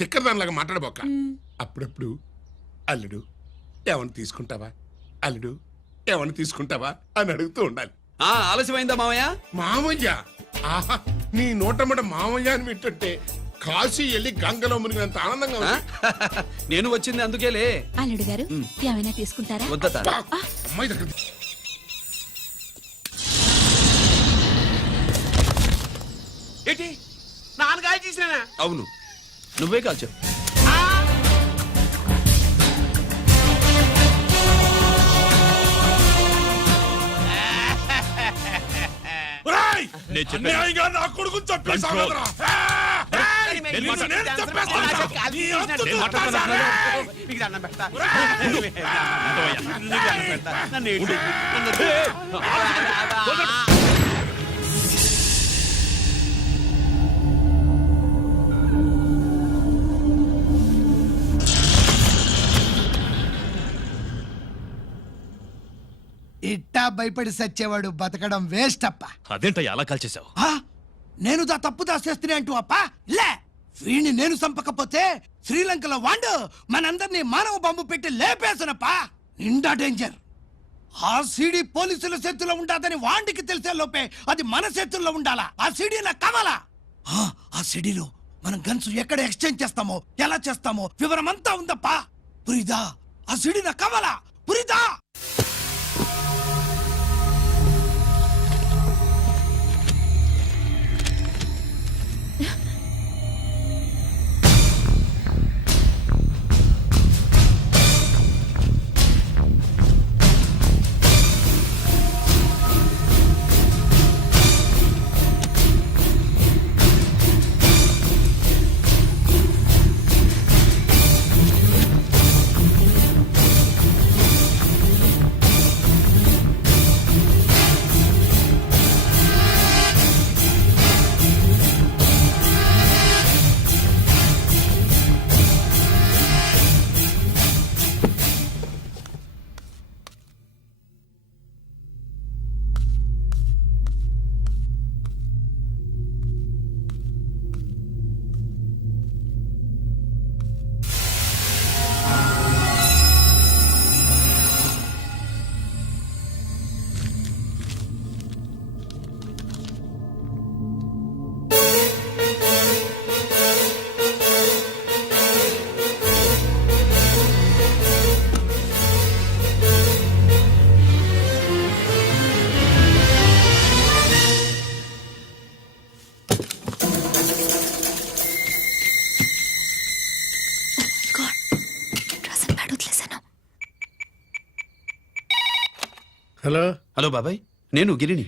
తిక్కదానిలాగా మాట్లాడబోక. అప్పుడప్పుడు అల్లుడు ఏమన్నా తీసుకుంటావా, అల్లుడు ఏమన్నా తీసుకుంటావా అని అడుగుతూ ఉండాలి. ఆలస్యమైందా మామయ్య? మామయ్య, ఆహా, నీ నోటమ్మట మామయ్య అని వింటుంటే కాశీ వెళ్ళి గంగలో మునిగినంత ఆనందంగా ఉంది. నేను వచ్చింది అందుకేలే. అల్లుడు గారు ఏమైనా తీసుకుంటారా? వద్దా? అమ్మాయి దగ్గర ఏంటి నాన్నగారు చేసినా? అవును, నువ్వే కాల్చు. అన్యాయంగా నా కొడుకుని చంపేశావు కదరా. ఇట్టా భయపడి సచ్చేవాడు బతకడం వేస్ట్ అప్ప. అదేంటయ్యా అలా కాల్చేశావు? నేను దా తప్పు దాచేస్తున్నా అంటూ అప్ప లే. వీణ్ణి నేను చంపకపోతే శ్రీలంకలో వాండు మనందరినీ మానవ బాంబు పెట్టి లేపేసనప్ప. నిండా డేంజర్. ఆ సీడీ పోలీసుల చేతుల్లో ఉండాదని వాండికి తెలిసే లోపే అది మన చేతుల్లో ఉండాలా. ఆ సీడీ నాకు కావాలా. ఆ సీడీలో మనం గన్స్ ఎక్కడ ఎక్స్చేంజ్ చేస్తామో, ఎలా చేస్తామో వివరం అంతా ఉందప్పా. పురిదా, ఆ సీడీ నాకు కావాలా. పురిదా. హలో హలో బాబాయ్, నేను గిరిని.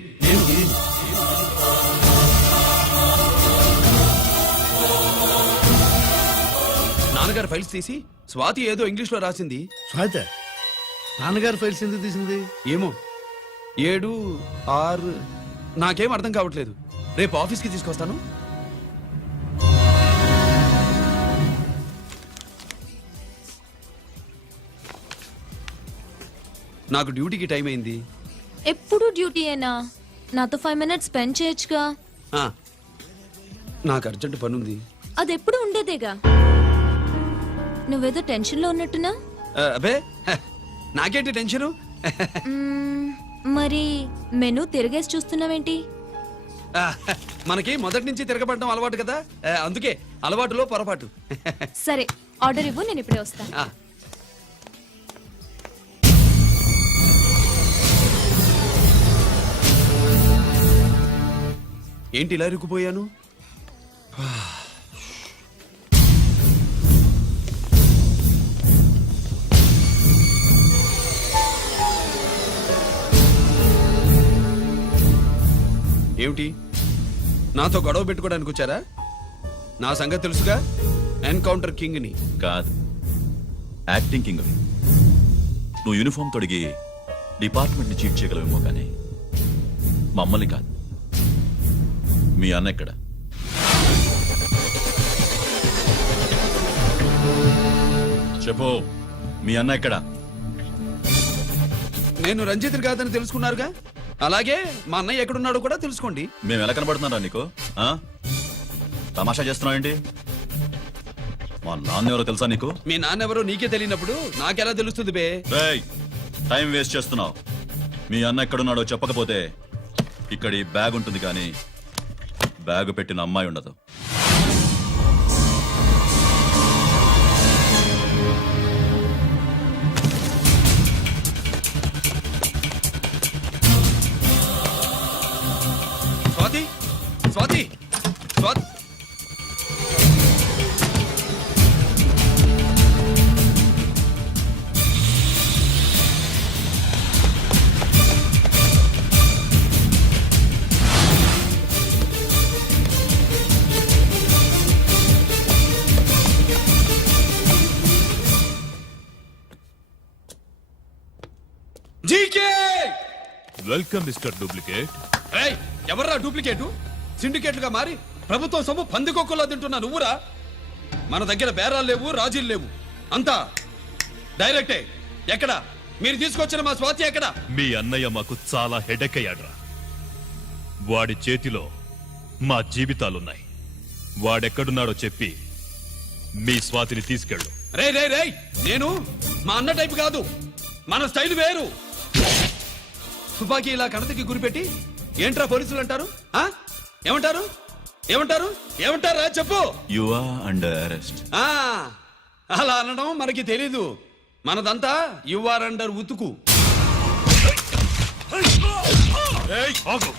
నాన్నగారు ఫైల్స్ తీసి స్వాతి ఏదో ఇంగ్లీష్ లో రాసింది. స్వాతి నాన్నగారు ఫైల్స్ ఎందుకు తీసింది? ఏమో 7, 6 నాకేం అర్థం కావట్లేదు. రేపు ఆఫీస్కి తీసుకొస్తాను. నాకు డ్యూటీకి టైం అయింది. ఎప్పుడు డ్యూటీయేనా? నాతో 5 minutes స్పెండ్ చేయొచ్చుగా. నాకు అర్జెంట్ పని ఉంది. అది ఎప్పుడు ఉండేదేగా. నువ్వేదో టెన్షన్ లో ఉన్నట్టునా? అబే నాకేంటి టెన్షను? మరి మెనూ తిరిగేసి చూస్తున్నావేంటి? మనకి మొదటి నుంచి తిరగబడడం అలవాటు కదా, అందుకే అలవాటులో పొరపాటు. సరే ఆర్డర్ ఇవ్వు, నేను ఇప్పుడే వస్తాను. ఏంటి ఇలా ఇరుక్కుపోయాను? ఏమిటి, నాతో గొడవ పెట్టుకోవడానికి వచ్చారా? నా సంగతి తెలుసుగా, ఎన్కౌంటర్ కింగ్ ని. కాదు, యాక్టింగ్ కింగ్. నువ్వు యూనిఫామ్ తొడిగి డిపార్ట్మెంట్ ని చీట్ చేయగలవేమో కానీ మమ్మల్ని కాదు. మీ అన్న ఎక్కడ? చెప్పు, మీ అన్న ఎక్కడ? నేను రంజిత్ కాదని తెలుసుకున్నారుగా, అలాగే మా అన్నయ్య ఎక్కడున్నాడో కూడా తెలుసుకోండి. మేము ఎలా కనబడుతున్నారా నీకు? తమాషా చేస్తున్నావు ఏంటి? మా నాన్న ఎవరో తెలుసా నీకు? మీ నాన్నెవరో నీకే తెలియనప్పుడు నాకెలా తెలుస్తుంది బే? రేయ్, టైం వేస్ట్ చేస్తున్నావు. మీ అన్న ఎక్కడున్నాడో చెప్పకపోతే ఇక్కడ ఈ బ్యాగ్ ఉంటుంది కానీ బ్యాగ్ పెట్టిన అమ్మాయి ఉండదు. Swathi Swathi Swathi GK welcome mister duplicate. రేయ్, ఎవర్రా డూప్లికేటు? సిండికేట్లుగా మారి ప్రభుత్వం సొమ్ము పందికొక్కలో తింటున్నా నువ్వురా? మన దగ్గర బేరాలు లేవు, రాజీలు లేవు, అంతా డైరెక్టే. ఎక్కడ మీరు తీసుకొచ్చిన మా స్వాతి ఎక్కడ? మీ అన్నయ్య మాకు చాలా హెడెక్ అయ్యాడ్రా. వాడి చేతిలో మా జీవితాలున్నాయి. వాడెక్కడున్నాడో చెప్పి మీ స్వాతిని తీసుకెళ్ళు. రే రే రేయ్, నేను మా అన్న టైపు కాదు, మన స్టైల్ వేరు. తుపాకీ ఇలా కణతకి గురిపెట్టి ఏంట్రా పోలీసులు అంటారు? ఆ? ఏమంటారు ఏమంటారు ఏమంటారా చెప్పు. You are under arrest. ఆ, అలా అనడం మనకి తెలీదు. మనదంతా యువర్ అండర్ ఉతుకు. ఆగు.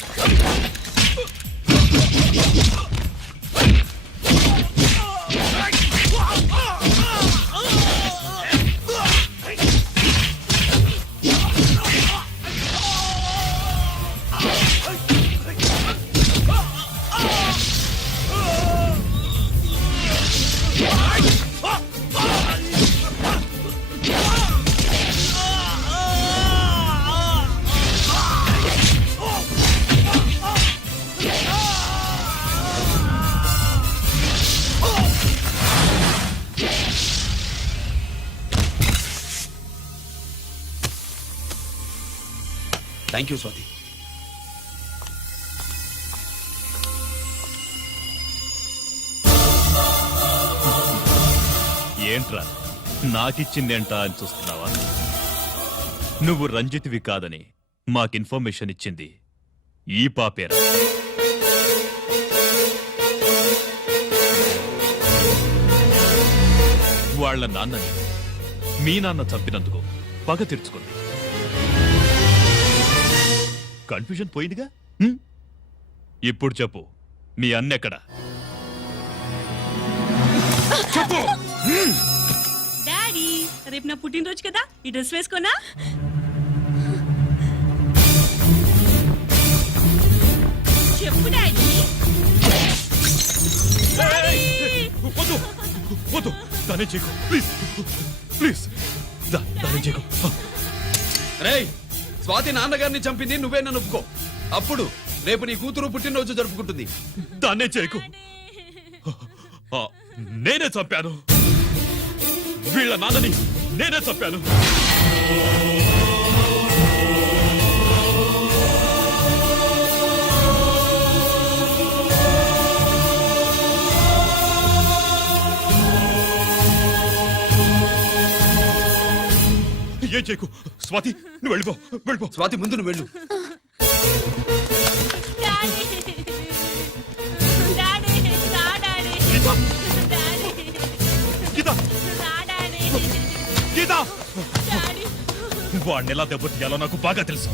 Thank you Swathi. ఏంట్రా నాకిచ్చిందేంట అని చూస్తున్నావా? నువ్వు రంజిత్వి కాదని మాకు ఇన్ఫర్మేషన్ ఇచ్చింది ఈ పాపేరా. వాళ్ళ నాన్నని మీ నాన్న చంపినందుకు పగ తీర్చుకుంది. కన్ఫ్యూజన్ పోయిందిగా. ఇప్పుడు చెప్పు, మీ అన్నెక్కడ? చెప్పు. డాడీ, రేపు నా పుట్టినరోజు కదా, ఈ డ్రెస్ వేసుకోనా? చెప్పు డాడీ. వద్దు వద్దు, దానే చేయకు ప్లీజ్ ప్లీజ్, దానే చేయకు. రేయ్, స్వాతి నాన్నగారిని చంపింది నువ్వే నన్ను ఒప్పుకో. అప్పుడు రేపు నీ కూతురు పుట్టినరోజు జరుపుకుంటుంది. దాన్నే చేయకు. నేనే చంపాను, వీళ్ళ నాన్నని నేనే చంపాను. ఏం చేయకు స్వాతి, నువ్వు వెళ్ళిపో వెళ్ళిపో. స్వాతి ముందు నువ్వు వెళ్ళు. డాడీ, డాడీ, నా డాడీ, డాడీ, గీత నా డాడీ, గీత, డాడీ. వాడిని ఎలా దెబ్బతీయాలో నాకు బాగా తెలుసు.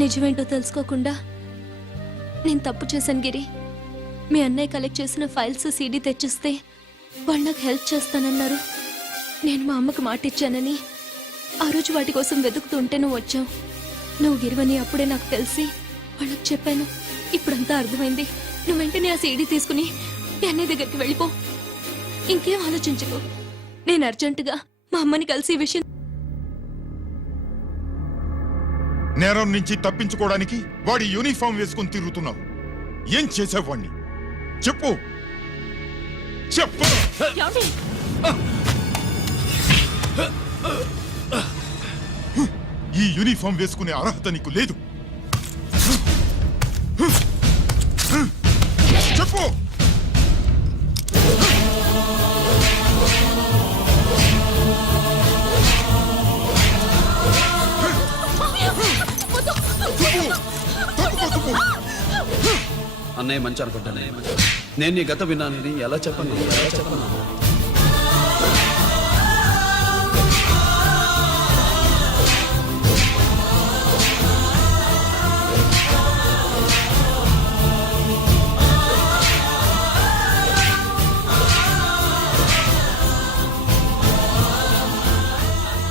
నిజమేంటో తెలుసుకోకుండా నేను తప్పు చేశాను గిరి. మీ అన్నయ్య కలెక్ట్ చేసిన ఫైల్స్ సీడీ తెచ్చిస్తే వాళ్ళు నాకు హెల్ప్ చేస్తానన్నారు. నేను మా అమ్మకు మాట ఇచ్చానని ఆ రోజు వాటి కోసం వెతుకుతూ ఉంటే నువ్వు వచ్చావు. నువ్వు గిరివని అప్పుడే నాకు తెలిసి వాళ్ళకి చెప్పాను. ఇప్పుడంతా అర్థమైంది. నువ్వు వెంటనే ఆ సీడీ తీసుకుని మీ అన్నయ్య దగ్గరికి వెళ్ళిపో. ఇంకేం ఆలోచించకు. నేను అర్జెంటుగా మా అమ్మని కలిసి ఈ విషయం. నేరం నుంచి తప్పించుకోవడానికి వాడి యూనిఫామ్ వేసుకుని తిరుగుతున్నావు. ఏం చేసావు వాణ్ణి చెప్పు. చెప్పు. ఏమండి ఈ యూనిఫామ్ వేసుకునే అర్హత నీకు లేదు. చెప్పు. తప్పుకో. అన్నయ్య మంచి అనుకుంటానే. నేను నీ గత విన్నానని ఎలా చెప్పను?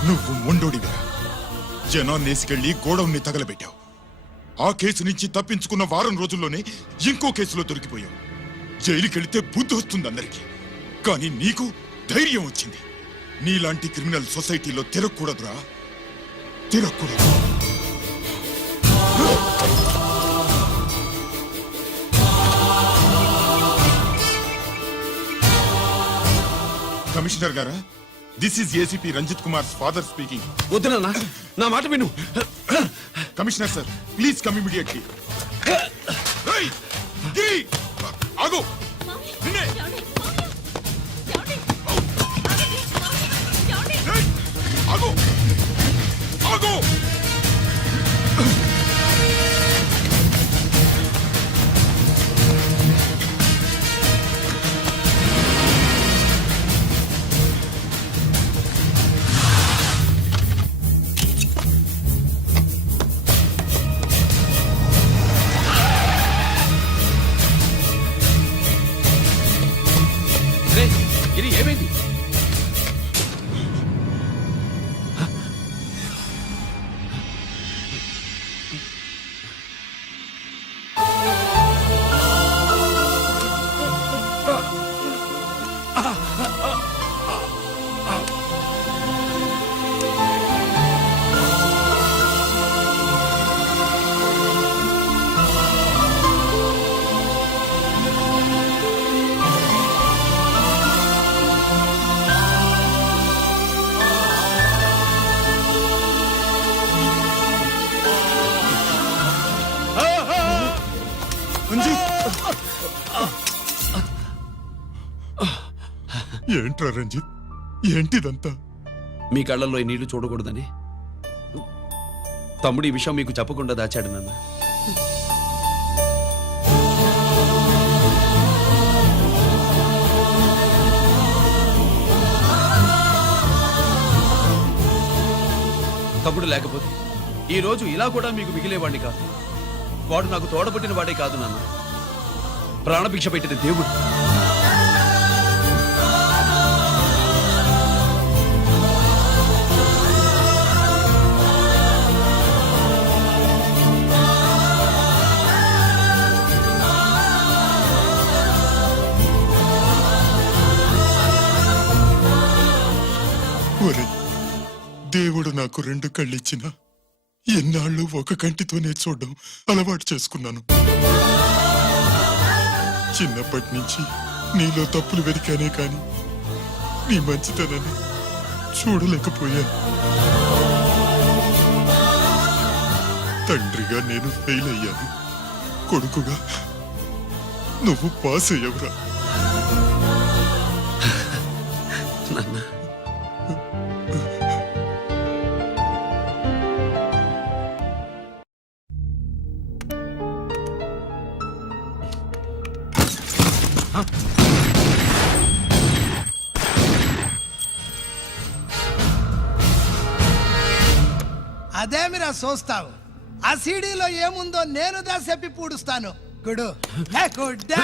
నువ్వు మొండోడివే. జనాన్నేసుకెళ్లి గోడౌన్ని తగలబెట్టావు. ఆ కేసు నుంచి తప్పించుకున్న వారం రోజుల్లోనే ఇంకో కేసులో దొరికిపోయావు. జైలుకెళ్తే బుద్ధి వస్తుంది అందరికీ, కానీ నీకు ధైర్యం వచ్చింది. నీలాంటి క్రిమినల్ సొసైటీలో తిరగకూడదురా, తిరగకూడదు. కమిషనర్ గారా, this is ACP Ranjith Kumar father speaking. వద్దు నాన్న, నా మాట విను. Commissioner sir, please come immediately. ఆగు. నిన్నే. ఏయ్, ఆగు. ఆగు. రే, ఇది ఏమైంది? ఏంట్రా రంజిత్, ఏంటిదంతా? మీ కళ్ళల్లో ఈ నీళ్లు చూడకూడదని తమ్ముడు ఈ విషయం మీకు చెప్పకుండా దాచాడు నాన్న. తమ్ముడు లేకపోతే ఈ రోజు ఇలా కూడా మీకు మిగిలేవాడిని కాదు. వాడు నాకు తోడబుట్టిన వాడే కాదు నాన్న, ప్రాణభిక్ష పెట్టిన దేవుడు. ఒరే, దేవుడు నాకు 2 కళ్ళిచ్చిన ఎన్నాళ్ళు ఒక కంటితోనే చూడడం అలవాటు చేసుకున్నాను. చిన్నప్పటి నుంచి నీలో తప్పులు వెతికానే కాని నీ మంచితనాన్ని చూడలేకపోయాను. తండ్రిగా నేను ఫెయిల్ అయ్యాను, కొడుకుగా నువ్వు పాస్ అయ్యవురా. నాన్న, అదేమిరా చూస్తావు? ఆ సీడీలో ఏముందో నేను చెప్పి పూడుస్తాను. గుడు హే గుడ్డా.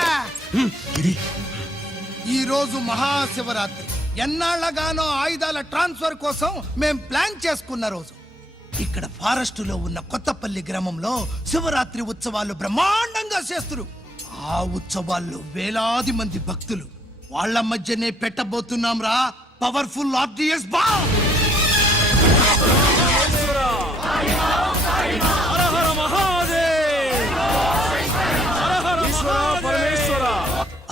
ఈ రోజు మహాశివరాత్రి. ఎన్నాళ్లగానో ఆయుధాల ట్రాన్స్ఫర్ కోసం మేం ప్లాన్ చేసుకున్న రోజు. ఇక్కడ ఫారెస్ట్ లో ఉన్న కొత్తపల్లి గ్రామంలో శివరాత్రి ఉత్సవాలు బ్రహ్మాండంగా చేస్తురు. ఆ ఉత్సవాల్లో వేలాది మంది భక్తులు. వాళ్ళ మధ్యనే పెట్టబోతున్నాం రా పవర్ఫుల్ ఆర్డిఎస్ బాంబ్.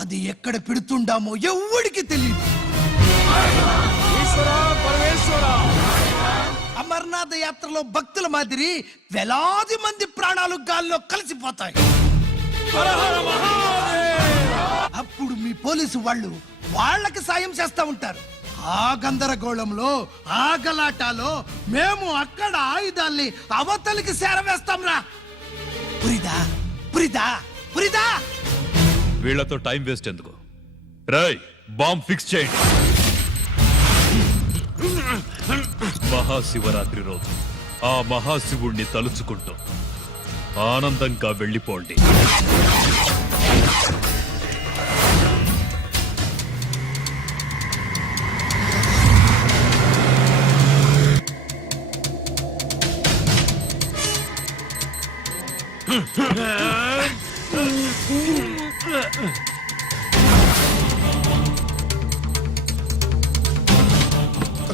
అది ఎక్కడ పెడుతుండామో ఎవ్వడికి తెలియదు. అమర్నాథ్ యాత్రలో భక్తుల మాదిరి వేలాది మంది ప్రాణాలు గాల్లో కలిసిపోతాయి. అప్పుడు మీ పోలీసు వాళ్ళు వాళ్ళకి సాయం చేస్తా ఉంటారు. ఆ గందరగోళంలో ఆ గలాటాలో మేము అక్కడ ఆయుధాల్ని అవతలికి చేరవేస్తాం రా. పురిదా పురిదా పురిదా. వీళ్లతో టైం వేస్ట్ ఎందుకు? రై బాంబ్ ఫిక్స్ చేయండి. మహాశివరాత్రి రోజు ఆ మహాశివుణ్ణి తలుచుకుంటూ ఆనందంగా వెళ్ళిపోండి.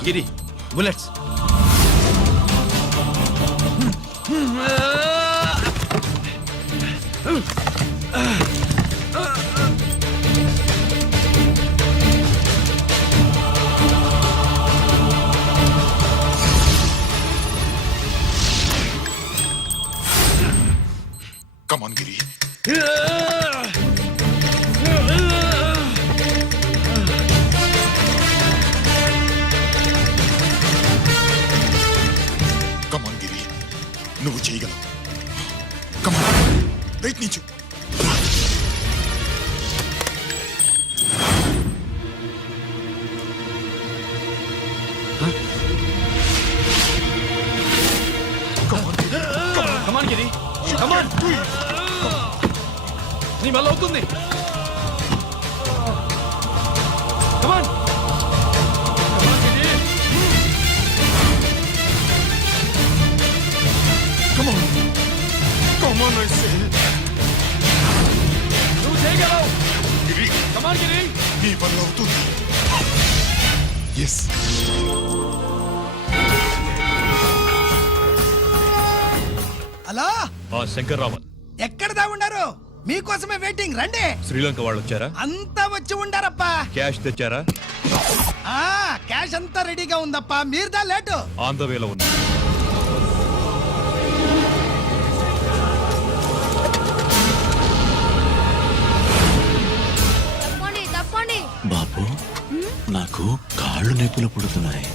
గిరి బుల్లెట్స్. కమాన్ గిరి. కమాన్ గిరి, నువ్వు చేయగలవు. కమాన్, ప్రయత్నించు. కమాన్ గిరి, కమాన్. నీ వల్ల అవుతుంది. కమాన్. Come on I say. నువ్వు చేయగలవు. గిరి, కమాన్ గిరి. నీ వల్ల అవుతుంది. ఎస్. హలో, ఆ శంకర్రామన్ ఎక్కడ దా ఉన్నారు? మీకోసమే వెయిటింగ్. రండి. శ్రీలంక వాళ్ళు వచ్చారా? అంతా వచ్చి ఉండారప్పా. క్యాష్ తెచ్చారా? ఆ క్యాష్ అంతా రెడీగా ఉందప్పా. మీరు దా లేటు. ఆన్ ద వేలో ఉంది. బాబు, నాకు కాళ్ళు నొప్పులు పుడుతున్నాయి.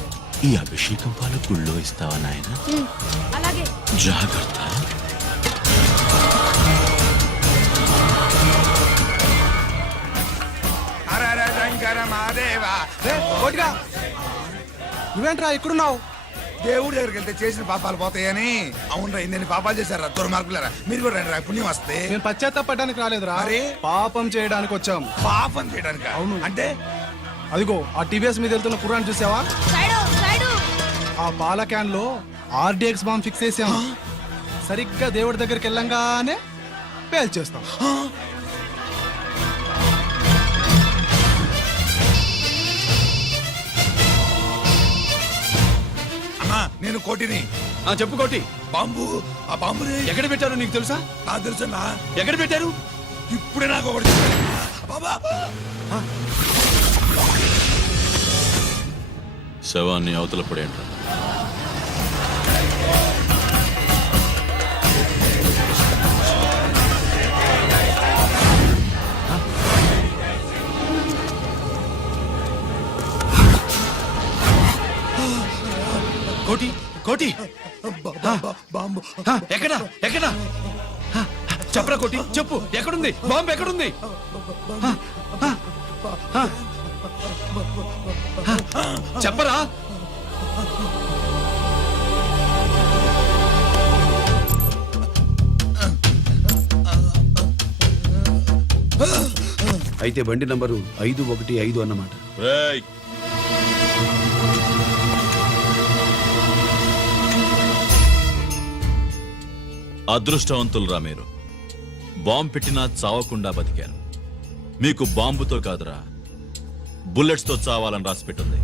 ఈ అభిషేకం పాలు గుళ్ళో ఇస్తావా నాయన? అలాగే. జాగ్రత్త. నువ్వేంట్రా ఇక్కడున్నావు? దేవుడి దగ్గరికి వెళ్తే చేసిన పాపాలు పోతాయని. అవునరా, ఇన్ని పాపాలు చేశారా దుర్మార్గులారా. మీరు కూడా రండి రా, పుణ్యం వస్తే. మేము పశ్చాత్తాపడడానికి రాలేదురా, మరి? పాపం చేయడానికి వచ్చాం. పాపం చేయడానికి? అవును. అంటే అదిగో ఆ టీవీఎస్ మీద వెళ్తున్న కుర్రాన్ని చూసావా? ఆ పాల క్యాన్ లో ఆర్డిఎక్స్ బాంబ్ ఫిక్స్ చేసాం. సరిగ్గా దేవుడి దగ్గరికి వెళ్ళంగానే పేల్చేస్తాం. అమ్మా, నేను కోటిని. చెప్పు కోటి. బాంబు, ఆ బాంబుని ఎక్కడ పెట్టారు నీకు తెలుసా? నాకు తెలుసన్నా. ఎక్కడ పెట్టారు? ఇప్పుడే నాకు ఒకటి బాబా. శవాన్ని అవతల పడేయండి. కోటి, కోటి. బాంబు ఎక్కడ ఎక్కడ? చెప్పరా కోటి, చెప్పు. ఎక్కడుంది బాంబు? ఎక్కడుంది? చెప్పరా. అయితే బండి నంబరు 515 అన్నమాట. రేయ్, అదృష్టవంతులురా మీరు. బాంబు పెట్టినా చావకుండా బతికారు. మీకు బాంబుతో కాదురా, బుల్లెట్స్ తో చావాలని రాసి పెట్టింది.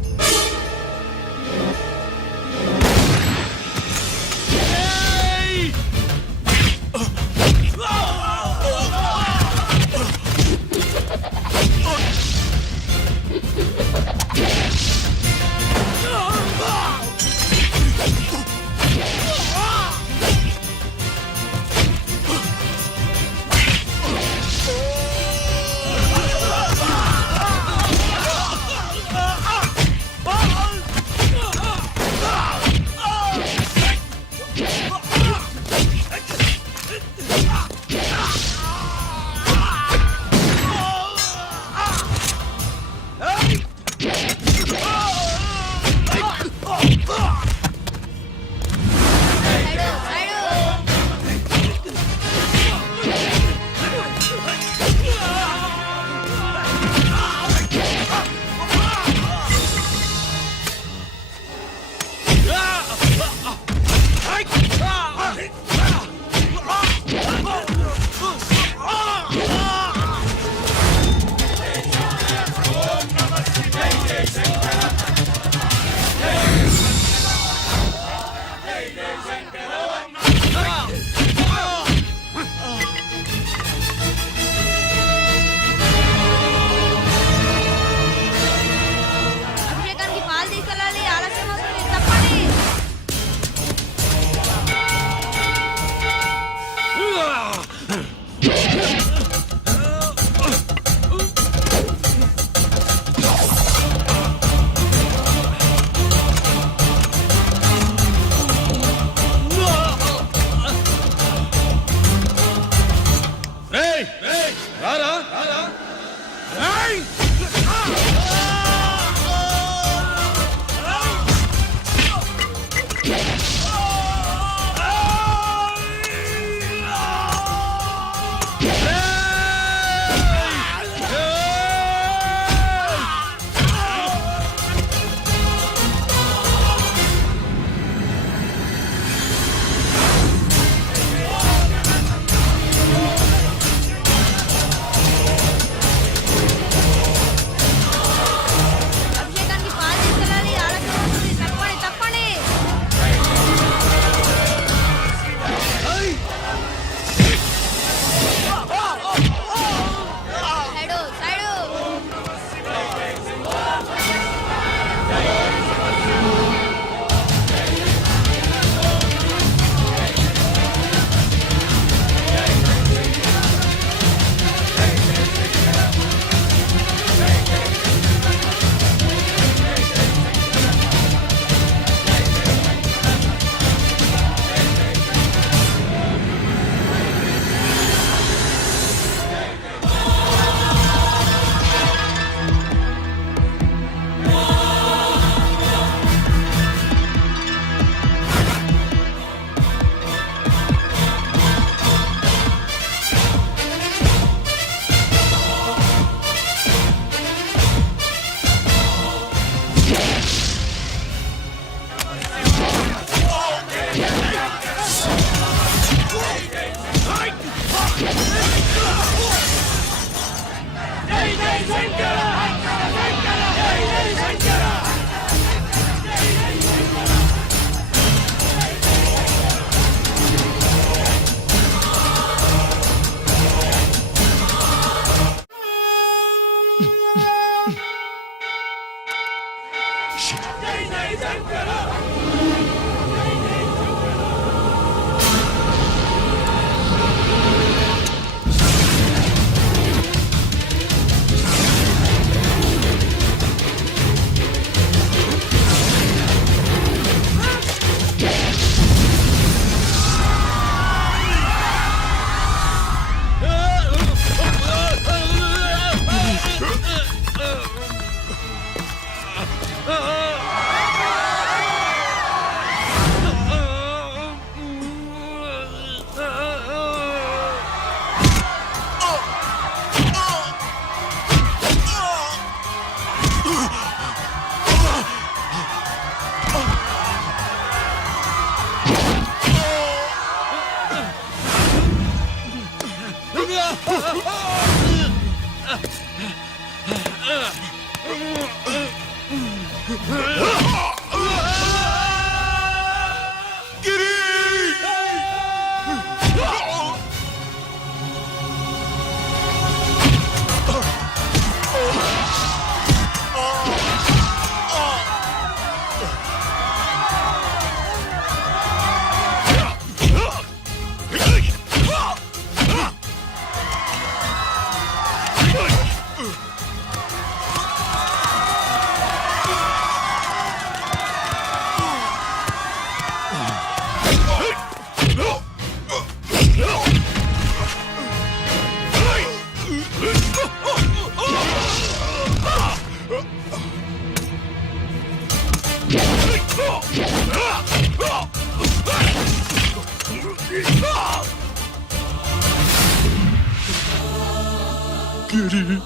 గిరి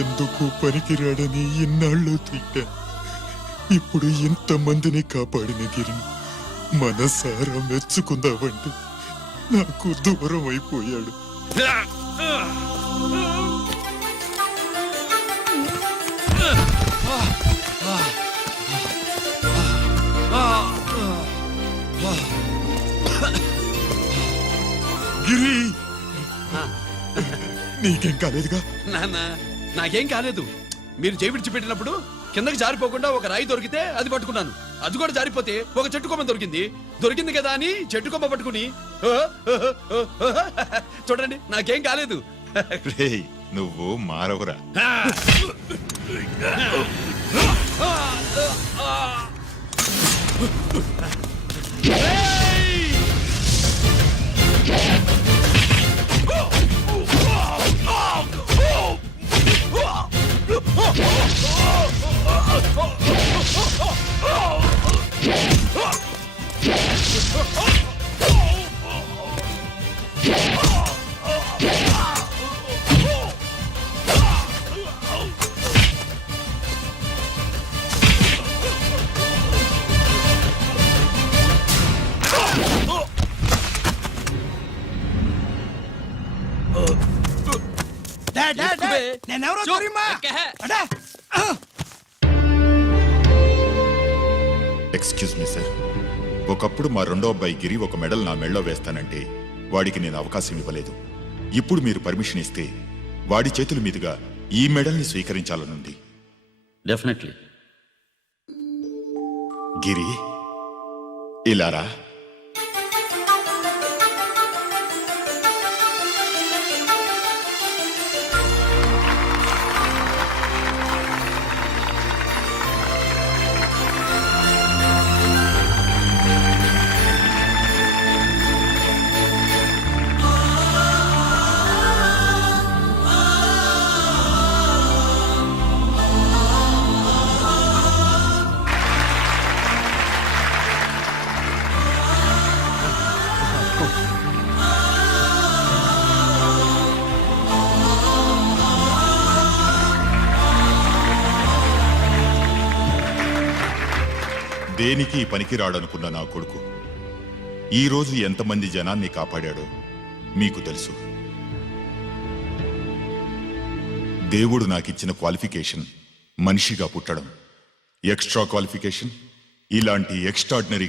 ఎందుకు పనికిరాడని ఇన్నాళ్ళు తిట్టా. ఇప్పుడు ఇంతమందిని కాపాడిన గిరిని మనసారా మెచ్చుకుందామంటే నాకు దూరం అయిపోయాడు. గిరి నీకేం కాలేదుగా? నాన్న నాకేం కాలేదు. మీరు చేయి విడిచిపెట్టినప్పుడు కిందకి జారిపోకుండా ఒక రాయి దొరికితే అది పట్టుకున్నాను. అది కూడా జారిపోతే ఒక చెట్టు కొమ్మ దొరికింది కదా అని చెట్టు కొమ్మ పట్టుకుని చూడండి నాకేం కాలేదు. నువ్వు మారవురా. నేనెవరో తెలియమా? అడా! ఎక్స్క్యూజ్ మీ సార్, ఒకప్పుడు మా రెండో అబ్బాయి గిరి ఒక మెడల్ నా మెడలో వేస్తానంటే వాడికి నేను అవకాశం ఇవ్వలేదు. ఇప్పుడు మీరు పర్మిషన్ ఇస్తే వాడి చేతుల మీదుగా ఈ మెడల్ని స్వీకరించాలనుంది. డెఫినెట్లీ గిరి ఇలారా. దేనికి పనికిరాడనుకున్న నా కొడుకు ఈరోజు ఎంతమంది జనాన్ని కాపాడాడో మీకు తెలుసు. దేవుడు నాకిచ్చిన క్వాలిఫికేషన్ మనిషిగా పుట్టడం. ఎక్స్ట్రా క్వాలిఫికేషన్ ఇలాంటి ఎక్స్ట్రాడినరీ